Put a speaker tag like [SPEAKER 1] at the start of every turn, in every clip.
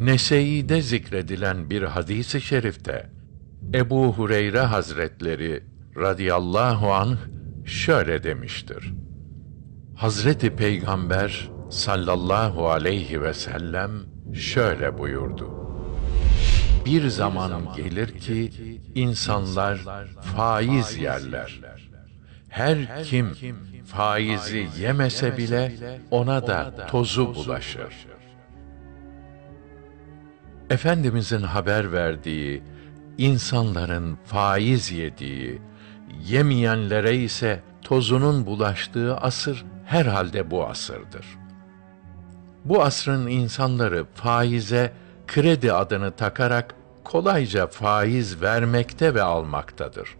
[SPEAKER 1] Nese'ide zikredilen bir hadisi şerifte Ebu Hureyre Hazretleri radıyallahu anh şöyle demiştir. Hazreti Peygamber sallallahu aleyhi ve sellem şöyle buyurdu. Bir zaman gelir ki insanlar faiz yerler. Her kim faizi yemese bile ona da tozu bulaşır. Efendimizin haber verdiği insanların faiz yediği, yemeyenlere ise tozunun bulaştığı asır herhalde bu asırdır. Bu asrın insanları faize kredi adını takarak kolayca faiz vermekte ve almaktadır.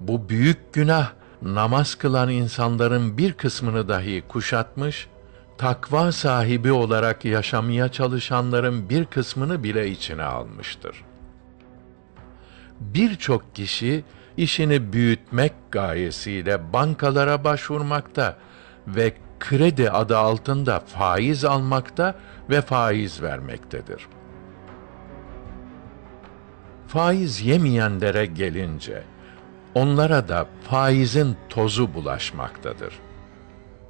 [SPEAKER 1] Bu büyük günah namaz kılan insanların bir kısmını dahi kuşatmış, takva sahibi olarak yaşamaya çalışanların bir kısmını bile içine almıştır. Birçok kişi işini büyütmek gayesiyle bankalara başvurmakta ve kredi adı altında faiz almakta ve faiz vermektedir. Faiz yemeyenlere gelince onlara da faizin tozu bulaşmaktadır.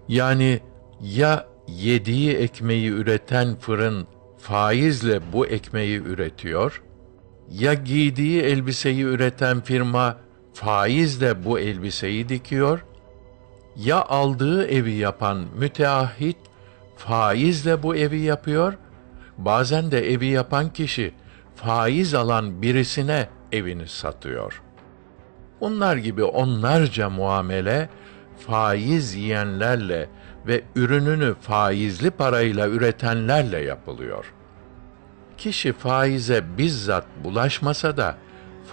[SPEAKER 1] Yani ya yediği ekmeği üreten fırın faizle bu ekmeği üretiyor, ya giydiği elbiseyi üreten firma faizle bu elbiseyi dikiyor, ya aldığı evi yapan müteahhit faizle bu evi yapıyor, bazen de evi yapan kişi faiz alan birisine evini satıyor. Bunlar gibi onlarca muamele faiz yiyenlerle ve ürününü faizli parayla üretenlerle yapılıyor. Kişi faize bizzat bulaşmasa da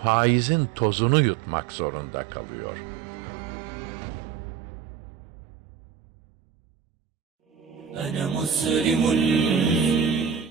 [SPEAKER 1] faizin tozunu yutmak zorunda kalıyor.
[SPEAKER 2] أنا مسلم